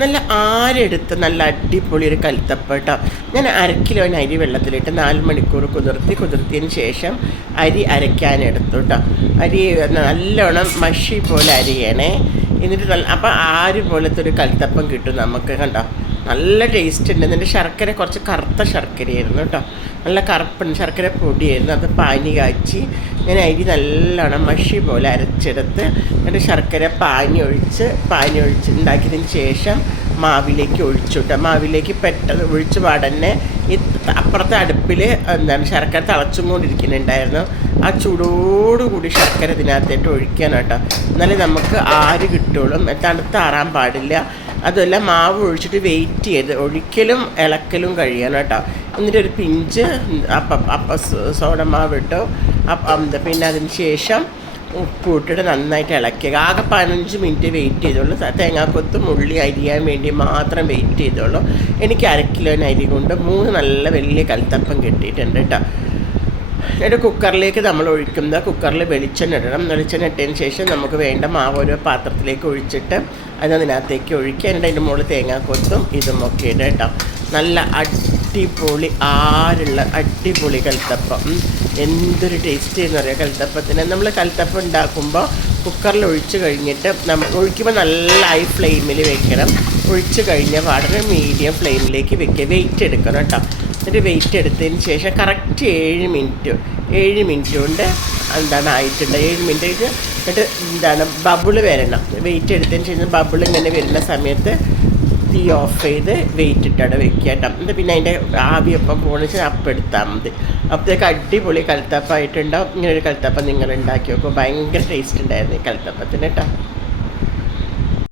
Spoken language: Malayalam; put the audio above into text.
നല്ല ആരെടുത്ത് നല്ല അടിപൊളി ഒരു കൽത്തപ്പം കേട്ടോ. ഞാൻ 1/2 കിലോ അരി വെള്ളത്തിലിട്ട് 4 മണിക്കൂർ കുതിർത്തിയതിന് ശേഷം അരി അരയ്ക്കാനെടുത്തു കേട്ടോ. അരി നല്ലോണം മഷി പോലെ അരിയണേ. എന്നിട്ട് അപ്പോൾ ആര് പോലത്തെ ഒരു കൽത്തപ്പം കിട്ടും നമുക്ക് കണ്ടോ. നല്ല ടേസ്റ്റ് ഉണ്ട്. എന്നിട്ട് ശർക്കര കുറച്ച് കറുത്ത ശർക്കരയായിരുന്നു കേട്ടോ. നല്ല കറുപ്പുണ്ട്, ശർക്കര പൊടിയായിരുന്നു. അത് പാനി കാച്ചി ഞാൻ അരി നല്ലോണം മഷി പോലെ അരച്ചെടുത്ത് എന്നിട്ട് ശർക്കര പാനി ഒഴിച്ച് ഉണ്ടാക്കിയതിന് ശേഷം മാവിലേക്ക് ഒഴിച്ചു കേട്ടോ. മാവിലേക്ക് പെട്ടെന്ന് ഒഴിച്ച് പാടന്നെ ഈ അപ്പുറത്തെ അടുപ്പിൽ ശർക്കര തിളച്ചും കൊണ്ടിരിക്കുന്നുണ്ടായിരുന്നു. ആ ചൂടോടുകൂടി ശർക്കര ഇതിനകത്തേട്ട് ഒഴിക്കാൻ കേട്ടോ. എന്നാലേ നമുക്ക് ആര് കിട്ടുള്ളൂ, തണുത്താറാൻ പാടില്ല. അതുമല്ല മാവ് ഒഴിച്ചിട്ട് വെയിറ്റ് ചെയ്ത് ഒഴിക്കലും ഇളക്കലും കഴിയണം കേട്ടോ. എന്നിട്ടൊരു പിഞ്ച് സോഡ മാവ് ഇട്ടു. പിന്നെ അതിന് ശേഷം ഉപ്പ് ഇട്ടിട്ട് നന്നായിട്ട് ഇളക്കുക. ആകെ 15 മിനിറ്റ് വെയിറ്റ് ചെയ്തോളൂ. തേങ്ങാക്കൊത്തും ഉള്ളി അരിയാൻ വേണ്ടി മാത്രം വെയിറ്റ് ചെയ്തോളൂ. എനിക്ക് 1/2 കിലോ അരി കൊണ്ട് 3 നല്ല വലിയ കൽത്തപ്പം കിട്ടിയിട്ടുണ്ട് കേട്ടോ. എന്നിട്ട് കുക്കറിലേക്ക് നമ്മൾ ഒഴിക്കുന്നത്, കുക്കറിൽ വെളിച്ചെണ്ണ ഇടണം. വെളിച്ചെണ്ണ ഇട്ടതിന് ശേഷം നമുക്ക് വേണ്ട മാവ് ഓരോ പാത്രത്തിലേക്ക് ഒഴിച്ചിട്ട് അതിനകത്തേക്ക് ഒഴിക്കുക. എന്നിട്ട് അതിൻ്റെ മുകളിൽ തേങ്ങാക്കൊത്തും ഇതും ഒക്കെ ഇടുക കേട്ടോ. നല്ല അടിപൊളി അടിപൊളി കൽത്തപ്പം. എന്തൊരു ടേസ്റ്റ് എന്ന് പറയുക കൽത്തപ്പത്തിന്. നമ്മൾ കൽത്തപ്പം ഉണ്ടാക്കുമ്പോൾ കുക്കറിൽ ഒഴിച്ച് കഴിഞ്ഞിട്ട് ഒഴിക്കുമ്പോൾ നല്ല ഹൈ ഫ്ലെയിമിൽ വെക്കണം. ഒഴിച്ച് കഴിഞ്ഞ പാടിന് മീഡിയം ഫ്ലെയിമിലേക്ക് വെക്കുക. വെയിറ്റ് എടുക്കണം കേട്ടോ. എന്നിട്ട് വെയിറ്റ് എടുത്തതിന് ശേഷം കറക്റ്റ് 7 മിനിറ്റ് കൊണ്ട് ആയിട്ടുണ്ട്. 7 മിനിറ്റ് എന്നിട്ട് ബബിള് വരണം. വെയിറ്റ് എടുത്തതിന് ശേഷം ബബിൾ ഇങ്ങനെ വരുന്ന സമയത്ത് തീ ഓഫ് ചെയ്ത് വെയിറ്റ് ഇട്ടാണ് വെക്കുക കേട്ടോ. എന്നിട്ട് പിന്നെ അതിൻ്റെ ആവിയപ്പം പോണെന്ന് അപ്പം എടുത്താൽ മതി. അപ്പോഴത്തേക്ക് അടിപൊളി കൽത്തപ്പമായിട്ടുണ്ടാവും. ഇങ്ങനെ ഒരു കൽത്തപ്പം നിങ്ങൾ ഉണ്ടാക്കി നോക്കും. ഭയങ്കര ടേസ്റ്റ് ഉണ്ടായിരുന്നു ഈ കൽത്തപ്പത്തിന് കേട്ടോ.